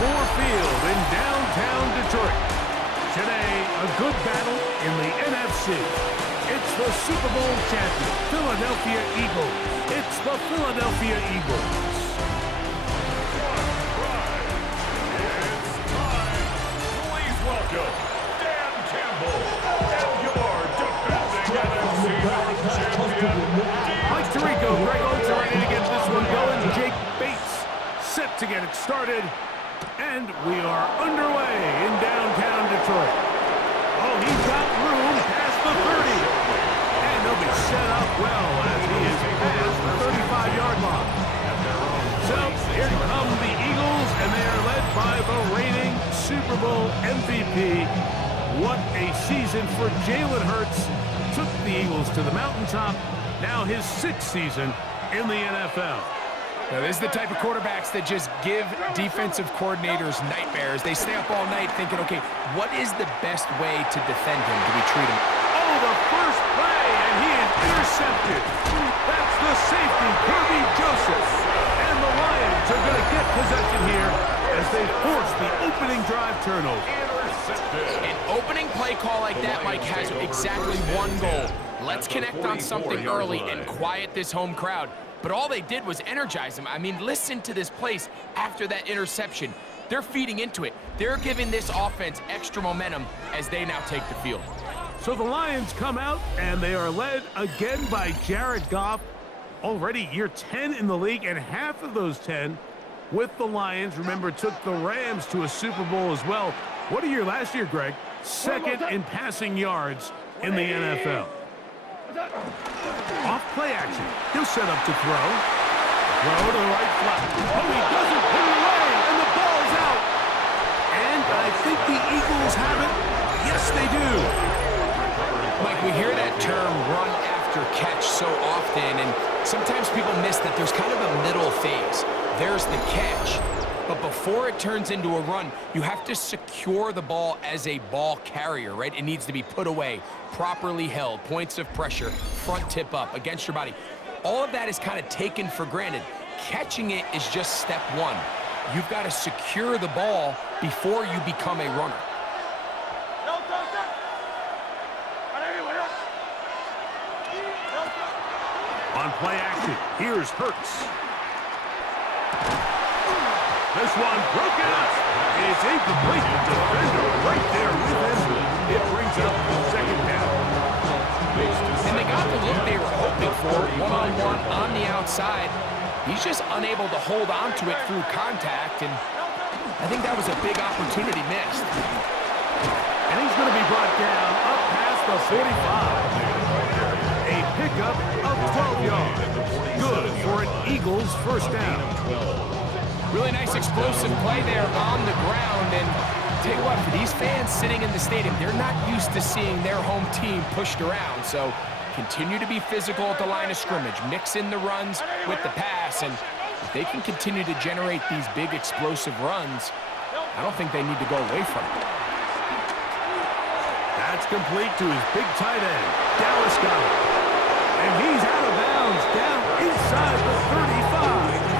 Ford Field in downtown Detroit. Today, a good battle in the NFC. It's the Super Bowl champion, Philadelphia Eagles. It's the Philadelphia Eagles. It's time. Please welcome Dan Campbell and your defending NFC North champion. Mike Tirico, Greg Oates are ready to get this one going. Jake Bates set to get it started. And we are underway in downtown Detroit. Oh, he's got room past the 30. And he'll be set up well as he is past the 35-yard line. So here come the Eagles, and they are led by the reigning Super Bowl MVP. What a season for Jalen Hurts. Took the Eagles to the mountaintop. Now his 6th season in the NFL. Now, this is the type of quarterbacks that just give defensive coordinators nightmares. They stay up all night thinking, okay, what is the best way to defend him? Do we treat him? Oh, the first play, and he is intercepted. That's the safety, Kirby Joseph. And the Lions are going to get possession here as they force the opening drive turnover. An opening play call like that, Mike, has exactly one goal. Let's connect on something early and quiet this home crowd. But all they did was energize them. I mean, listen to this place after that interception. They're feeding into it. They're giving this offense extra momentum as they now take the field. So the Lions come out, and they are led again by Jared Goff. Already year 10 in the league, and half of those 10 with the Lions. Remember, took the Rams to a Super Bowl as well. What a year last year, Greg. 2nd in passing yards in the NFL. Off play action. He'll set up to throw. Throw to the right flat. Oh, he doesn't put it away, and the ball's out. And I think the Eagles have it. Yes, they do. Mike, we hear that term run after catch so often, and sometimes people miss that there's kind of a middle phase. There's the catch. But before it turns into a run, you have to secure the ball as a ball carrier, right? It needs to be put away, properly held, points of pressure, front tip up against your body. All of that is kind of taken for granted. Catching it is just step one. You've got to secure the ball before you become a runner. On play action, here's Hurts. This one broken up. It's incomplete. The defender right there with him. It brings up 2nd down. And they got the look they were hoping for, one-on-one on the outside. He's just unable to hold on to it through contact, and I think that was a big opportunity missed. And he's going to be brought down up past the 45. A pickup of 12 yards. Good for an Eagles 1st down. Really nice explosive play there on the ground, and tell you what, for these fans sitting in the stadium, they're not used to seeing their home team pushed around, so continue to be physical at the line of scrimmage, mix in the runs with the pass, and if they can continue to generate these big explosive runs, I don't think they need to go away from it. That's complete to his big tight end, Dallas Goedert. And he's out of bounds down inside the 35.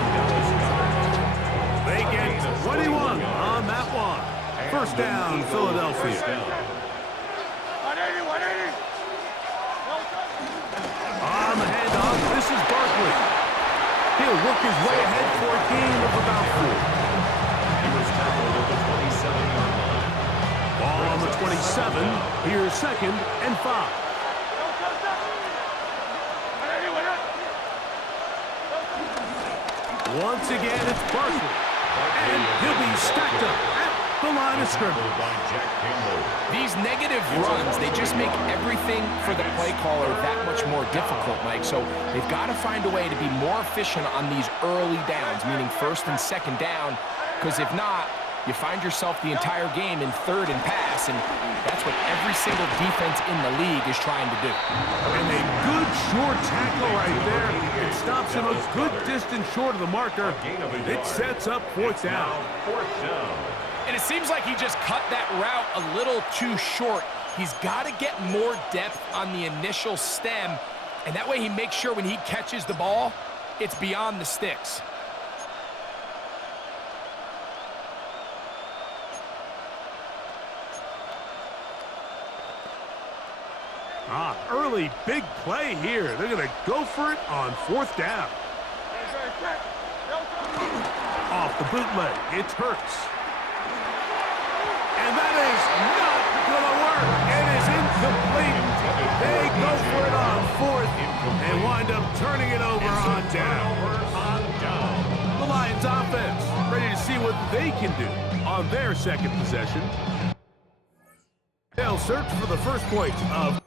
They get 21 on that one. 1st down, Philadelphia. On the handoff, this is Barkley. He'll work his way ahead for a gain of about 4. He was tackled at the 27-yard line. Ball on the 27. Here's 2nd and 5. Once again, it's Barkley. And he'll be stacked up at the line of scrimmage. These negative runs, they just make everything for the play caller that much more difficult, Mike. So they've got to find a way to be more efficient on these early downs, meaning 1st and 2nd down, because if not, you find yourself the entire game in 3rd and pass, and that's what every single defense in the league is trying to do. And a good short tackle right there. It stops him a good distance short of the marker. It sets up 4th down. And it seems like he just cut that route a little too short. He's got to get more depth on the initial stem, and that way he makes sure when he catches the ball, it's beyond the sticks. Early big play here. They're going to go for it on 4th down. Off the bootleg, it's Hurts. And that is not going to work. It is incomplete. They go for it on 4th and wind up turning it over on down. The Lions offense ready to see what they can do on their second possession. They'll search for the first point of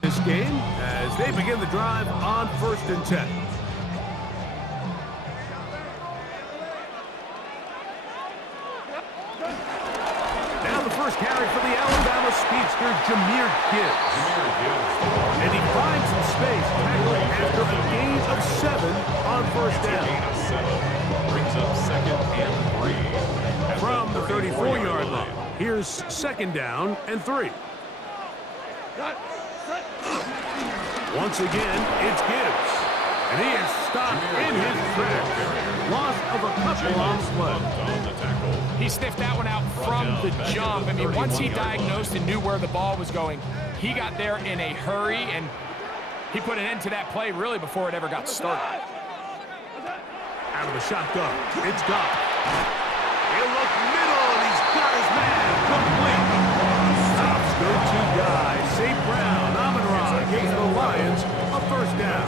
this game as they begin the drive on 1st and 10. Now the first carry for the Alabama speedster, Jahmyr Gibbs. And he finds some space, tackling after a gain of 7 on 1st down. Brings up 2nd and 3. From the 34-yard line, here's 2nd down and 3. Once again, it's Gibbs. And he is stopped in his tracks. Loss of a couple on play. He sniffed that one out from the jump. I mean, once he diagnosed and knew where the ball was going, he got there in a hurry, and he put an end to that play really before it ever got started. Out of the shotgun, it's Goff. He'll look middle, and he's got his man complete. Stops go-to guy, St. Brown, Amon-Ra gives the Lions a 1st down.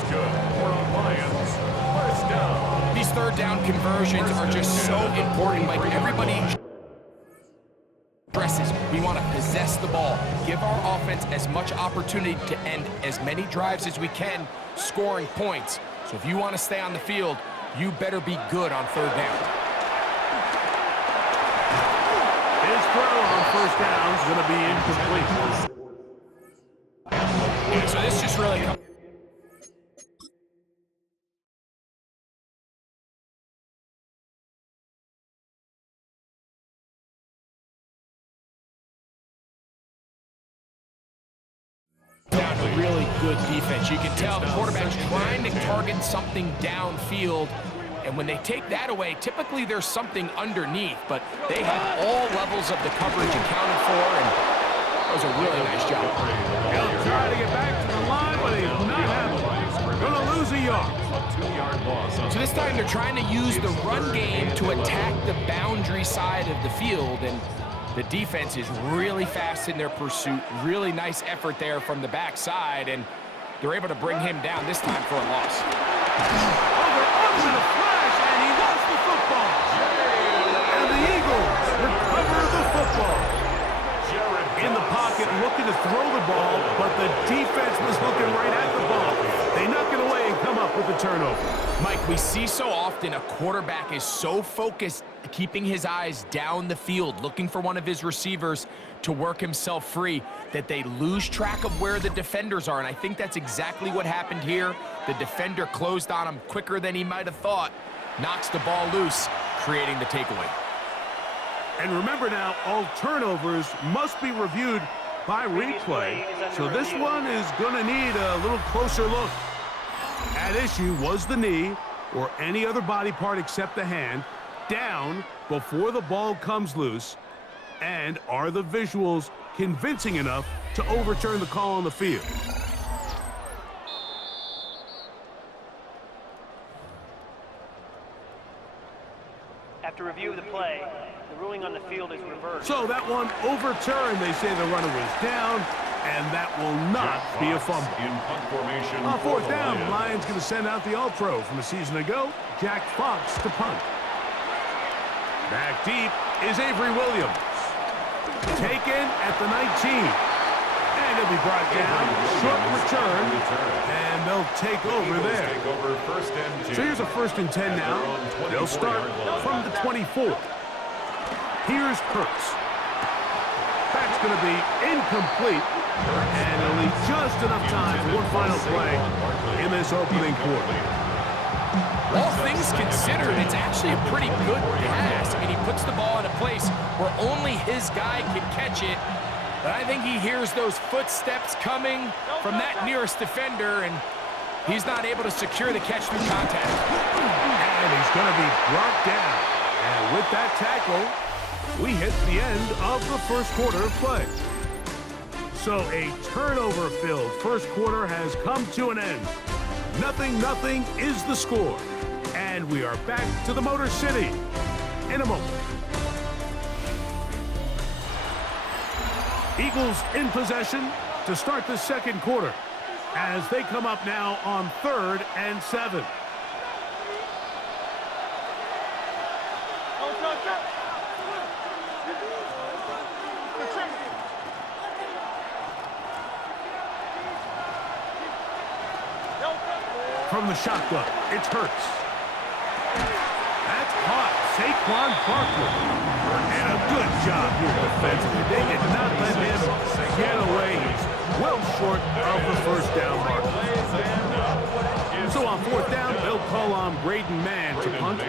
Lions, 1st down. These 3rd down conversions are just so important. Like, everybody stresses, we want to possess the ball, give our offense as much opportunity to end as many drives as we can, scoring points. So if you want to stay on the field, you better be good on 3rd down. His throw on 1st down is going to be incomplete. Yeah, so this just really comes down to really good defense. You can tell the quarterback's trying to target something downfield, and when they take that away, typically there's something underneath, but they have all levels of the coverage accounted for, and that was a really nice job. He'll try to get back to the line, but he's not having it. Going to lose a yard. So this time they're trying to use the run game to attack the boundary side of the field, and the defense is really fast in their pursuit. Really nice effort there from the backside, and they're able to bring him down this time for a loss. Over the flash, and he lost the football. And the Eagles recover the football. In the pocket, looking to throw the ball, but the defense was looking right at the ball. They knock it away and come up with the turnover. Mike, we see so often a quarterback is so focused, keeping his eyes down the field, looking for one of his receivers to work himself free, that they lose track of where the defenders are. And I think that's exactly what happened here. The defender closed on him quicker than he might have thought, knocks the ball loose, creating the takeaway. And remember now, all turnovers must be reviewed by replay. So this one is going to need a little closer look. At issue was the knee, or any other body part except the hand, down before the ball comes loose. And are the visuals convincing enough to overturn the call on the field? After review of the play, the ruling on the field is reversed. So that one overturned. They say the runner was down, and that will not be a fumble. In punt formation. On 4th down, Lions going to send out the All-Pro from a season ago, Jack Fox, to punt. Back deep is Avery Williams. Taken at the 19. And he'll be brought down. Short return. And they'll take over there. So here's a 1st and 10 now. They'll start from the 24. Here's Hurts. That's going to be incomplete. And it'll leave just enough time for one final play in this opening quarter. All things considered, it's actually a pretty good pass. I mean, he puts the ball in a place where only his guy can catch it. But I think he hears those footsteps coming from that nearest defender, and he's not able to secure the catch through contact. And he's going to be brought down. And with that tackle, we hit the end of the first quarter of play. So a turnover-filled first quarter has come to an end. 0-0 is the score. And we are back to the Motor City in a moment. Eagles in possession to start the second quarter as they come up now on 3rd and 7. From the shotgun, it's Hurts. That's caught. Saquon Barkley. And a good job here defensively. They did not let him get away. He's well short of the first down mark. So on 4th down, they'll call on Braden Mann to punt.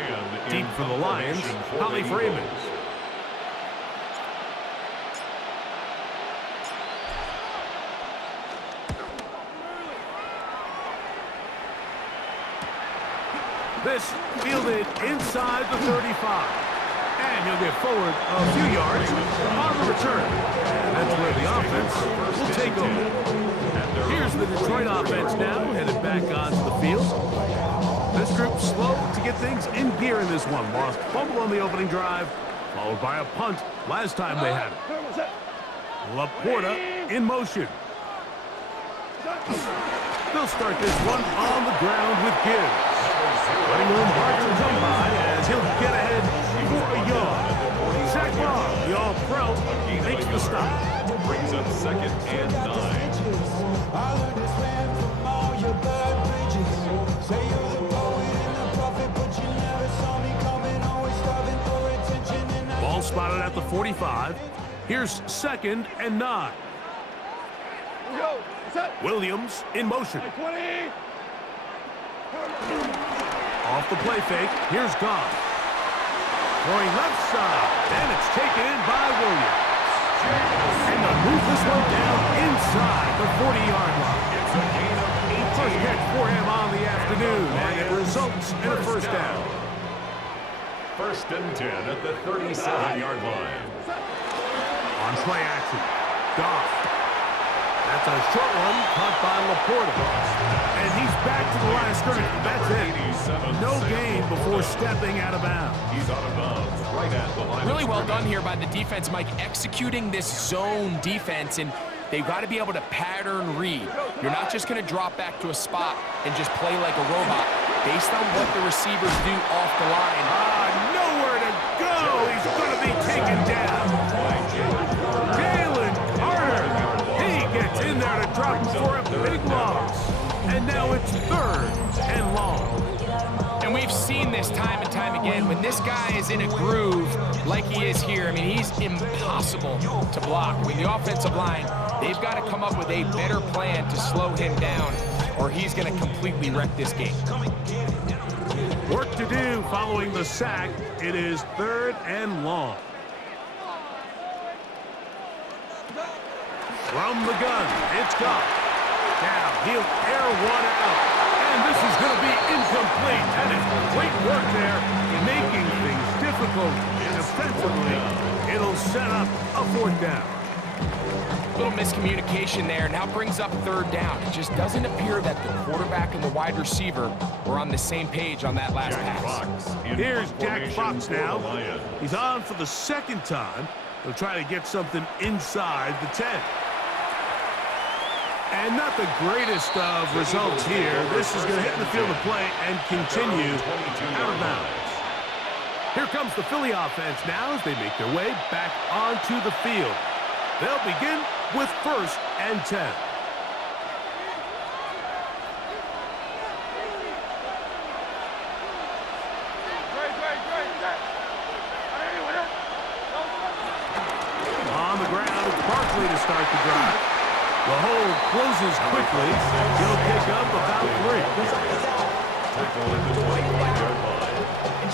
Deep for the Lions, Holly Freeman. This fielded inside the 35. And he'll get forward a few yards on the return. And that's where the offense will take over. Here's the Detroit offense now, headed back onto the field. This group slow to get things in gear in this one. Lost fumble on the opening drive, followed by a punt last time they had it. Laporta in motion. They'll start this one on the ground with Gibbs. Running room hard to come by as he'll get ahead for a yard. Zach Bob, the All-Pro, makes the stop. Brings up 2nd and 9. Ball spotted at the 45. Here's 2nd and 9. Williams in motion. Off the play fake, here's Goff. Throwing left side, and it's taken in by Williams. And they'll move this one down inside the 40-yard line. It's a gain of 18. First catch for him on the afternoon, and it results in a first down. 1st and 10 at the 37-yard line. On play action, Goff. That's a short one, caught by Laporta. And he's back to the line of scrimmage. That's it. No gain before stepping out of bounds. He's out of bounds right at the line. Really well done here by the defense, Mike, executing this zone defense, and they've got to be able to pattern read. You're not just going to drop back to a spot and just play like a robot based on what the receivers do off the line. Nowhere to go. He's going to be taken down. Jalen Carter. He gets in there to drop for a big loss. And now it's 3rd and long. And we've seen this time and time again. When this guy is in a groove like he is here, I mean, he's impossible to block. I mean, the offensive line, they've got to come up with a better plan to slow him down, or he's going to completely wreck this game. Work to do following the sack. It is 3rd and long. From the gun, it's Goff. Now he'll air one out. And this is going to be incomplete. And it's great work there, making things difficult defensively. It'll set up a 4th down. Little miscommunication there. Now brings up 3rd down. It just doesn't appear that the quarterback and the wide receiver were on the same page on that last pass. Here's Jack Fox now. He's on for the 2nd time. He'll try to get something inside the 10. And not the greatest of results here. This is going to hit the field of play and continue out of bounds. Here comes the Philly offense now as they make their way back onto the field. They'll begin with 1st and 10. On the ground, it's Barkley to start the drive. The hole closes quickly. He'll pick up about 3. Tackle at the 25-yard line.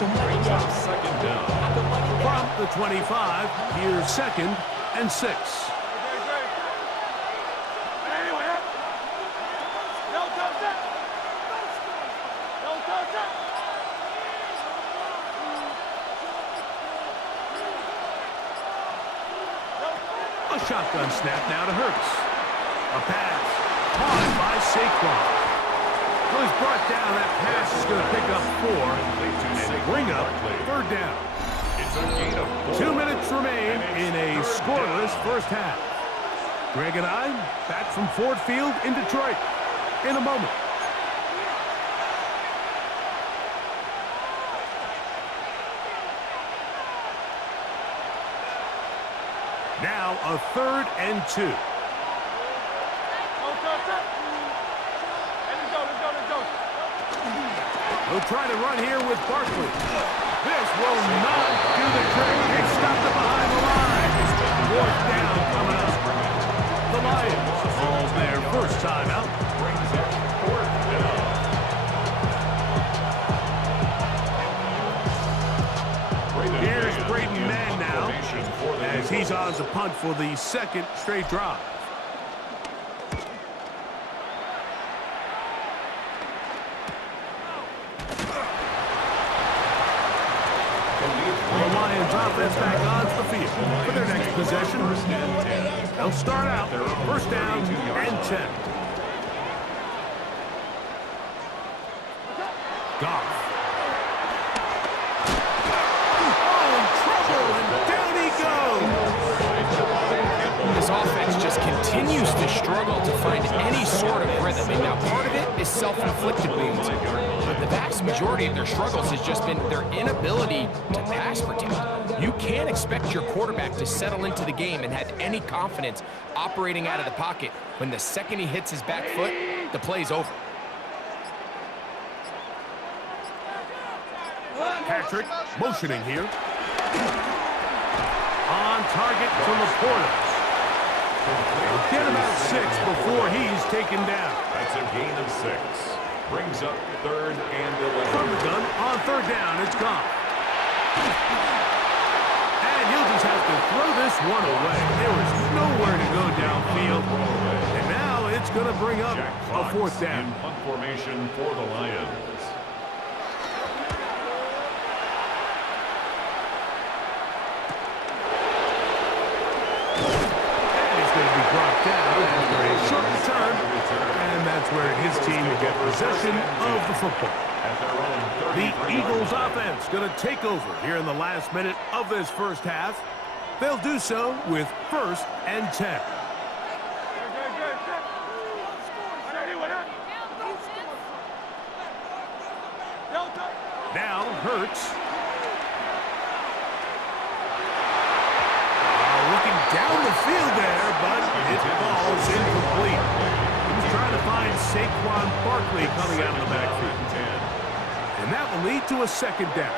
Brings up second down. From the 25, here's 2nd and 6. A shotgun snap now to Hurts. A pass. Caught by Saquon. Well, he's brought down. That pass is going to pick up 4 and bring up 3rd down. It's a gain of 4. 2 minutes remain in a scoreless first half. Greg and I back from Ford Field in Detroit in a moment. Now a 3rd and 2. He'll try to run here with Barkley. This will not do the trick. They stopped it behind the line. 4th down coming up. The Lions call their first timeout. Brings up 4th down. Here's Braden Mann now, as he's on to punt for the 2nd straight drive. The Lions offense back onto the field for their next possession. They'll start out 1st down and 10. Goff. This offense just continues to struggle to find any sort of rhythm. And now part of it is self-inflicted wounds. But the vast majority of their struggles has just been their inability to pass protect. You can't expect your quarterback to settle into the game and have any confidence operating out of the pocket when the second he hits his back foot, the play's over. Patrick motioning here. On target to Laporta. Get him out 6 before he's taken down. That's a gain of 6. Brings up 3rd and 11. From the gun on 3rd down, it's gone. And he'll just have to throw this one away. There was nowhere to go downfield. And now it's going to bring up a 4th down. In punt formation for the Lions. Brought down after a short return, and that's where his team will get possession of the football. The Eagles offense going to take over here in the last minute of this first half. They'll do so with 1st and 10. Now Hurts. Down the field there, but it falls incomplete. He was trying to find Saquon Barkley coming out of the backfield. And that will lead to a 2nd down.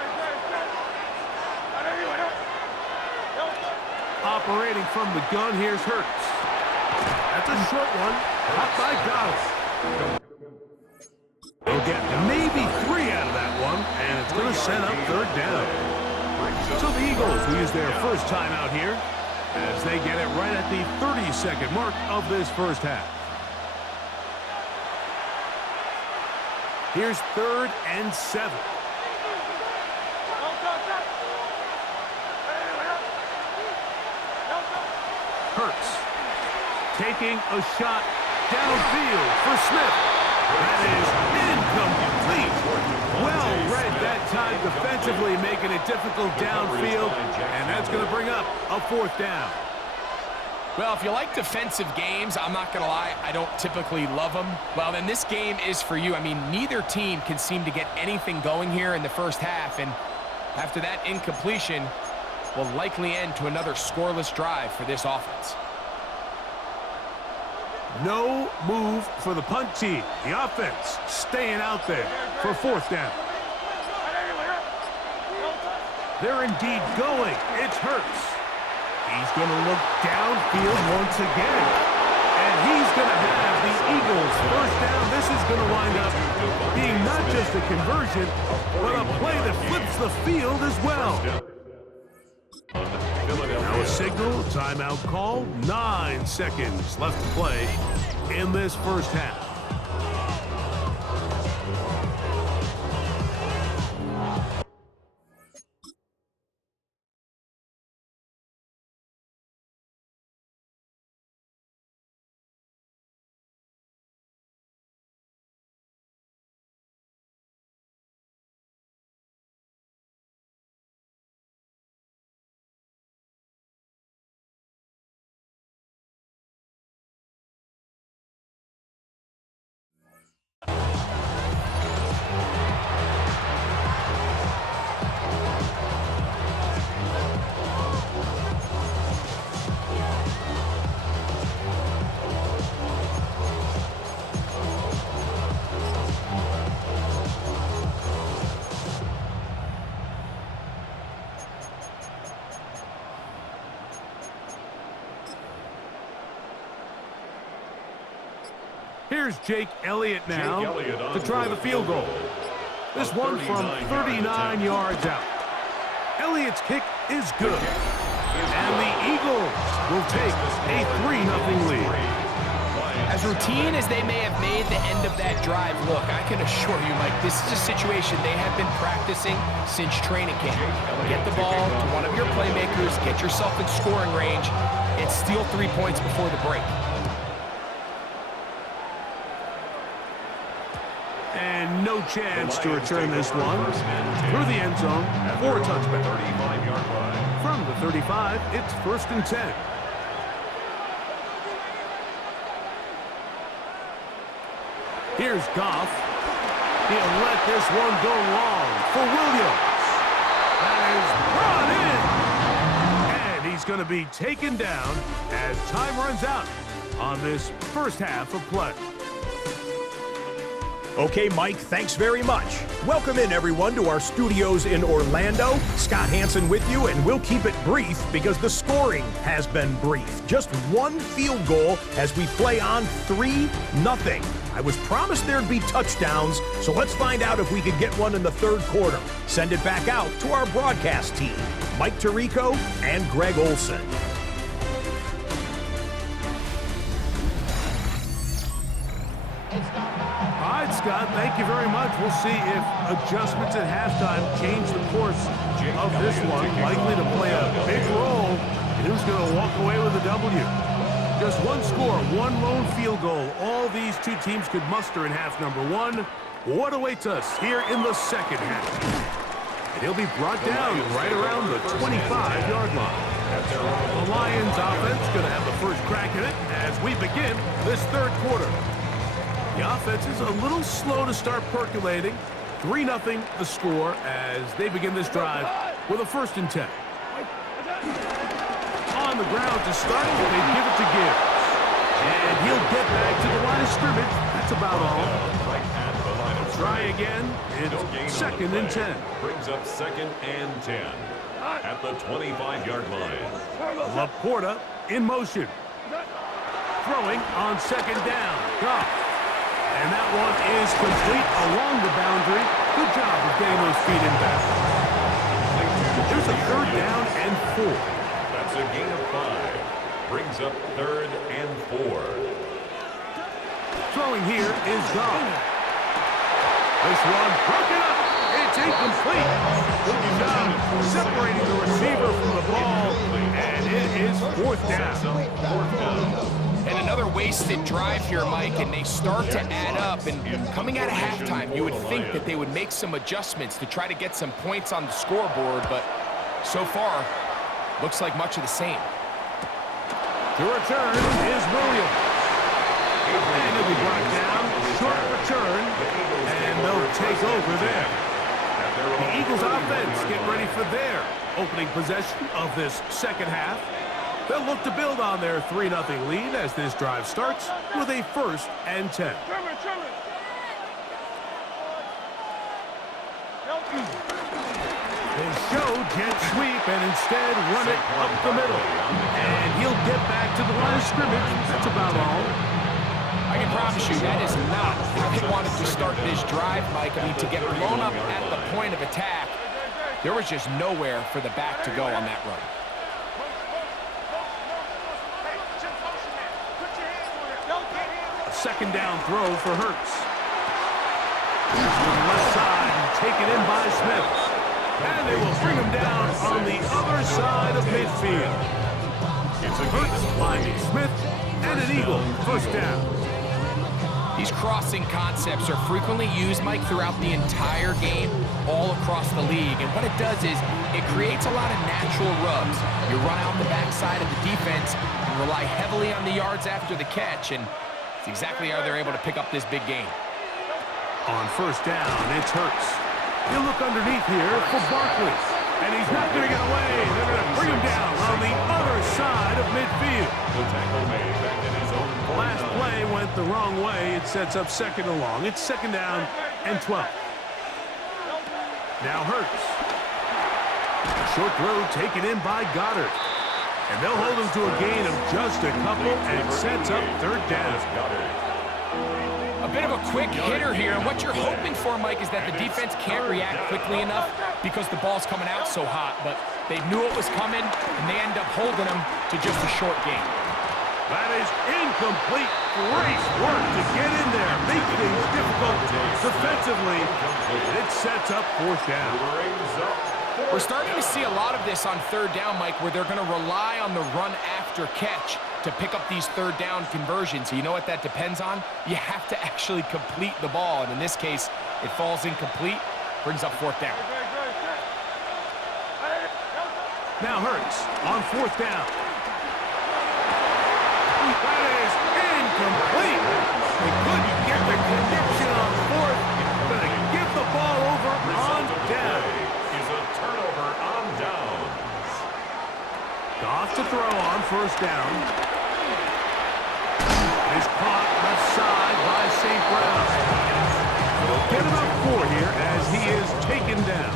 Operating from the gun, here's Hurts. That's a short one. Caught by Dallas. They'll get maybe 3 out of that one, and it's going to set up 3rd down. So the Eagles will use their first time out here, as they get it right at the 30-second mark of this first half. Here's 3rd and 7. Hurts taking a shot downfield for Smith. That is incomplete. Well read that time defensively, making it difficult downfield, and that's going to bring up a 4th down. Well, if you like defensive games, I'm not going to lie, I don't typically love them. Well, then this game is for you. I mean, neither team can seem to get anything going here in the first half, and after that incompletion will likely end to another scoreless drive for this offense. No move for the punt team. The offense staying out there for 4th down. They're indeed going. It's Hurts. He's going to look downfield once again. And he he's going to have the Eagles first down. This is going to wind up being not just a conversion, but a play that flips the field as well. Now a signal, timeout call, 9 seconds left to play in this first half. Here's Jake Elliott now to try the field goal. This one from 39 yards out. Elliott's kick is good. And the Eagles will take a 3-0 lead. As routine as they may have made the end of that drive look, I can assure you, Mike, this is a situation they have been practicing since training camp. Get the ball to one of your playmakers, get yourself in scoring range, and steal 3 points before the break. And no chance to return this one through the end zone for a touchback. 35-yard line. From the 35, it's 1st and 10. Here's Goff. He'll let this one go long for Williams. That is brought in. And he's going to be taken down as time runs out on this first half of play. Okay, Mike, thanks very much. Welcome in, everyone, to our studios in Orlando. Scott Hansen with you, and we'll keep it brief because the scoring has been brief. Just one field goal as we play on 3-0. I was promised there'd be touchdowns, so let's find out if we could get one in the third quarter. Send it back out to our broadcast team, Mike Tirico and Greg Olson. All right, Scott, thank you very much. We'll see if adjustments at halftime change the course of this one. Likely to play a big role in who's going to walk away with a W. Just one score, one lone field goal. All these two teams could muster in half number one. What awaits us here in the second half? And he'll be brought down right around the 25-yard line. The Lions offense going to have the first crack at it as we begin this third quarter. The offense is a little slow to start percolating. 3-0 the score as they begin this drive with a 1st and 10. On the ground to start, they give it to Gibbs. And he'll get back to the line of scrimmage. That's about all. Try again. It's 2nd and 10. Brings up 2nd and 10 at the 25-yard line. Laporta in motion. Throwing on 2nd down. Goff. And that one is complete along the boundary. Good job of getting those feet in back. There's a 3rd down and 4. That's a gain of 5. Brings up 3rd and 4. Throwing here is Goff. This one broken up. It's incomplete. Good job separating the receiver from the ball. And it is 4th down. And another wasted drive here, Mike, and they start to add up. And coming out of halftime, you would think that they would make some adjustments to try to get some points on the scoreboard, but so far, looks like much of the same. To return is Williams. And he'll be brought down. Short return, and they'll take over there. The Eagles offense get ready for their opening possession of this second half. They'll look to build on their 3-0 lead as this drive starts with a 1st and 10. They show jet sweep and instead run it up the middle. And he'll get back to the line of scrimmage. That's about all. promise you, that is not how they wanted to start this drive, Mike. I mean, to get blown up at the point of attack, there was just nowhere for the back to go on that run. A second down throw for Hurts. Left side, taken in by Smith. And they will bring him down on the other side of midfield. It's a Hurts finding Smith and an Eagle. First down. These crossing concepts are frequently used, Mike, throughout the entire game, all across the league. And what it does is it creates a lot of natural rubs. You run out the backside of the defense and rely heavily on the yards after the catch. And it's exactly how they're able to pick up this big game. On first down, it's Hurts. He'll look underneath here for Barkley. And he's not going to get away. They're going to bring him down on the other side of midfield. The tackle made back in his own 49. Last play went the wrong way. It sets up second and long. It's second down and 12. Now Hurts. A short throw taken in by Goddard. And they'll hold him to a gain of just a couple and sets up third down. A bit of a quick hitter here, and what you're hoping for, Mike, is that the defense can't react quickly enough because the ball's coming out so hot, but they knew it was coming, and they end up holding them to just a short gain. That is incomplete. Great work to get in there, make things difficult defensively, and it sets up fourth down. We're starting to see a lot of this on third down, Mike, where they're going to rely on the run after catch to pick up these third down conversions. So you know what that depends on? You have to actually complete the ball, and in this case, it falls incomplete, brings up fourth down. Now Hurts on fourth down. That is incomplete. They couldn't get the connection on fourth. Going to give the ball over on down. Is a turnover on downs. Goff to throw on first down. Is caught left side by St. Brown. They'll get about 4 here as he is taken down.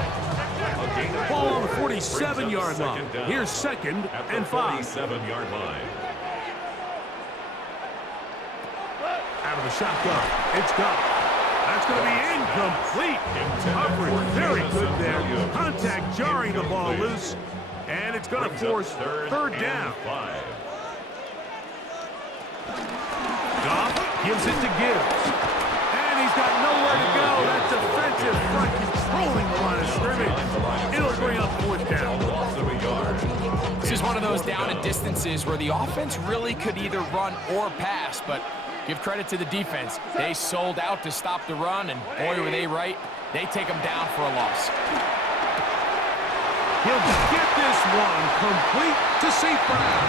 Ball on the 47-yard line. Here's second and 5. 47-yard line. Out of the shotgun. It's Goff. That's going to be incomplete. Coverage very good there. Contact jarring the ball loose. And it's going to force third down. Goff gives it to Gibbs. And he's got nowhere to go. That defensive front controlling the line of scrimmage. It'll bring up fourth down. This is one of those down and distances where the offense really could either run or pass, but give credit to the defense. They sold out to stop the run, and boy, were they right. They take them down for a loss. He'll get this one complete to St. Brown.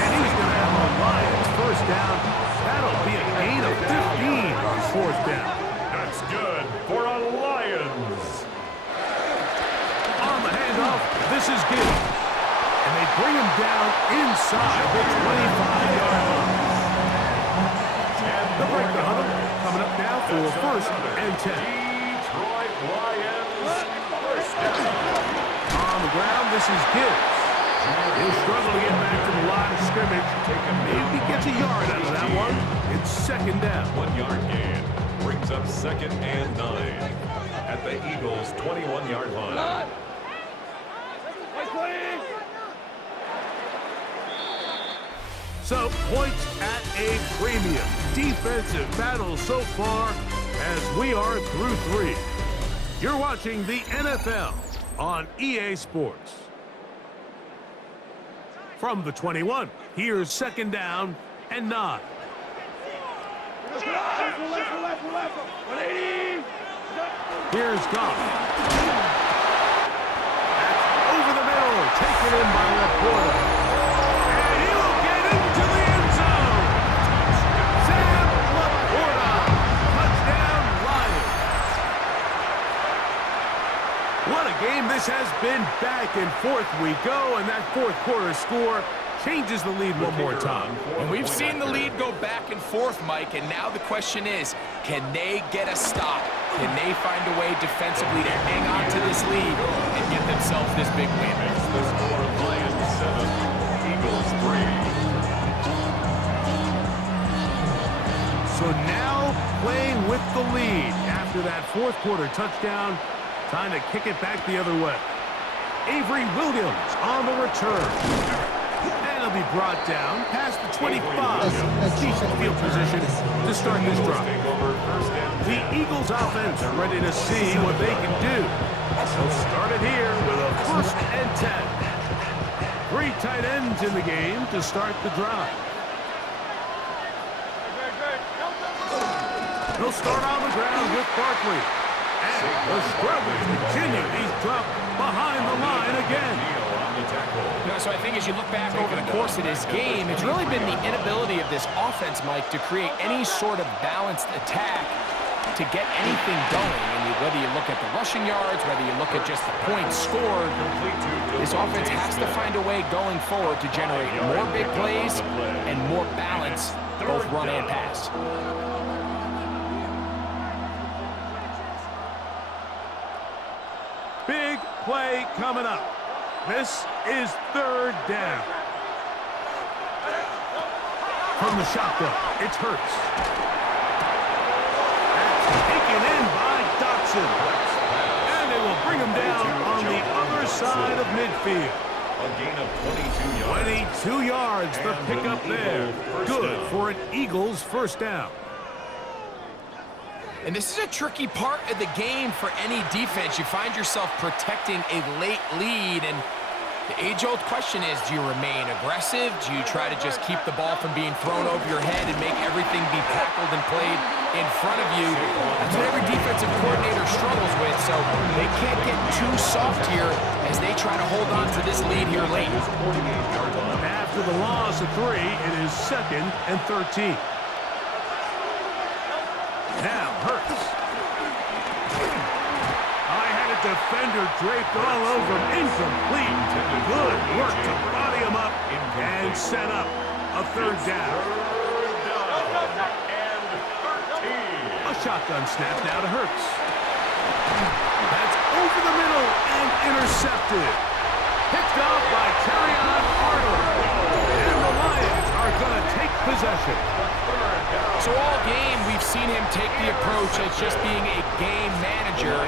And he's going to have a Lions first down. That'll be a gain of 15 on fourth down. That's good for a Lions. On the handoff, this is Gibbs. And they bring him down inside the 25-yard line. The break the huddle coming up now for first and 10. Detroit Lions first down. On the ground, this is Gibbs. He'll struggle to get back to the line of scrimmage. Maybe gets a yard out of that one. It's second down. 1 yard gain brings up second and 9 at the Eagles' 21-yard line. So, points at a premium. Defensive battle so far as we are through 3. You're watching the NFL on EA Sports. From the 21, here's second down and 9. Here's Goff. That's over the middle, taken in by Laporta. And he'll get into the end zone. Sam Laporta, touchdown Lions. What a game this has been. Back and forth we go, and that fourth quarter score changes the lead one more time. And we've seen the lead go back and forth, Mike, and now the question is, can they get a stop? Can they find a way defensively to hang on to this lead and get themselves this big win? Makes the score Lions 7, Eagles 3. So now playing with the lead after that fourth quarter touchdown. Time to kick it back the other way. Avery Williams on the return. And he'll be brought down past the 25. Decent field position to start this drive. The Eagles offense are ready to see what they can do. They'll start it here with a 1st and 10. 3 tight ends in the game to start the drive. They'll start on the ground with Barkley. And the struggles continue. He's dropped behind the line again. So I think as you look back over the course of this game, it's really been the inability of this offense, Mike, to create any sort of balanced attack to get anything going. And whether you look at the rushing yards, whether you look at just the points scored, this offense has to find a way going forward to generate more big plays and more balance, both run and pass. Big play coming up. This is 3rd down. From the shotgun, it's Hurts. That's taken in by Dotson. And they will bring him down on the other side of midfield. A gain of 22 yards. 22 yards, the pickup there. Good for an Eagles 1st down. And this is a tricky part of the game for any defense. You find yourself protecting a late lead, and the age-old question is, do you remain aggressive? Do you try to just keep the ball from being thrown over your head and make everything be tackled and played in front of you? That's what every defensive coordinator struggles with, so they can't get too soft here as they try to hold on to this lead here late. After the loss of 3, it is 2nd and 13. Now, Hurts. I had a defender draped all over him. Incomplete. Good work to body him up and set up a 3rd down. A shotgun snap now to Hurts. That's over the middle and intercepted. Picked off by Terrion Arnold. And the Lions are going to take possession. So all game, we've seen him take the approach as just being a game manager.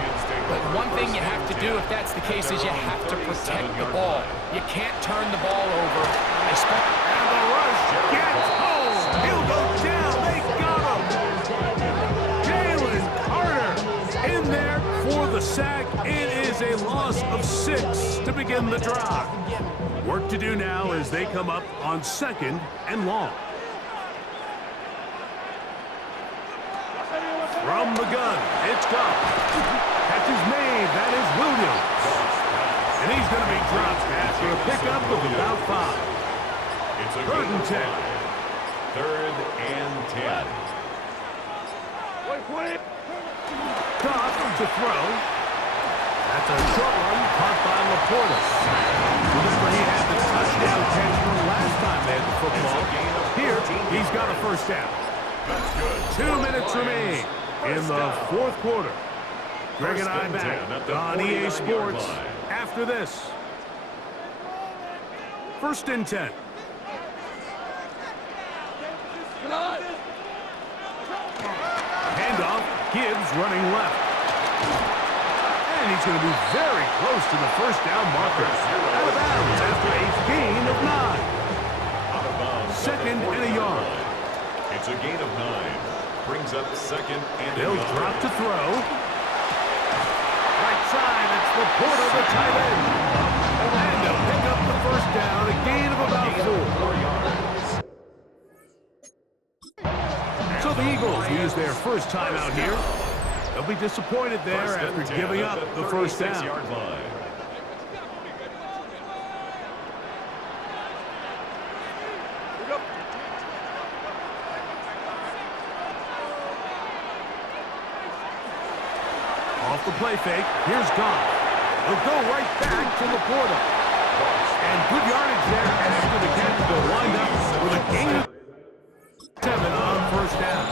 But one thing you have to do, if that's the case, is you have to protect the ball. You can't turn the ball over. And the rush gets home. He'll go down. They got him. Jalen Carter in there for the sack. It is a loss of 6 to begin the drive. Work to do now as they come up on 2nd and long. From the gun, it's Goff. Catch is made, that is Williams. And he's going to be dropped after a pickup of about 5. It's a 3rd and 10. 3rd and 10. Goff to throw. That's a short one caught by Laporta. Remember, he had the touchdown catch from last time they had the football. Here, he's got a 1st down. 2 minutes remain in the 4th quarter. Greg and I back on EA Sports after this. 1st and 10. Handoff, Gibbs running left. And he's going to be very close to the 1st down marker. Out of bounds after a gain of 9. 2nd and a yard. It's a gain of 9. Brings up 2nd and a They'll yard. drop to throw. Right side, it's Laporta, the tight end. And they'll pick up the 1st down, a gain of about 4 yards. So the Eagles use their 1st time out here. They'll be disappointed there after giving up the 1st down. Yard line. Off the play fake, here's Goff. He'll go right back to Laporta. And good yardage there after the catch. They'll wind up with a gain of 7 on 1st down.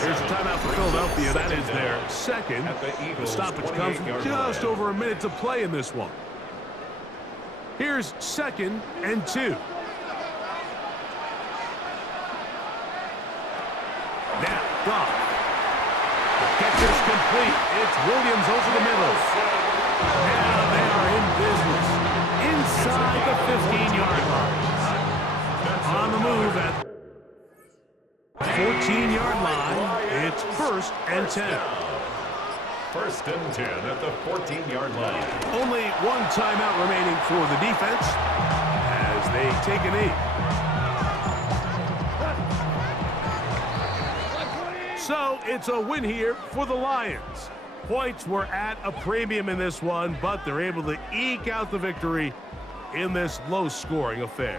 Here's a timeout for Philadelphia. That is their 2nd. The stoppage comes with just over a minute to play in this one. Here's 2nd and 2. It's Williams over the middle. Now they are in business. Inside the 15-yard line. On the move at 14-yard line. It's 1st and 10. 1st and 10 at the 14-yard line. Only one timeout remaining for the defense as they take a knee. So it's a win here for the Lions. Points were at a premium in this one, but they're able to eke out the victory in this low-scoring affair.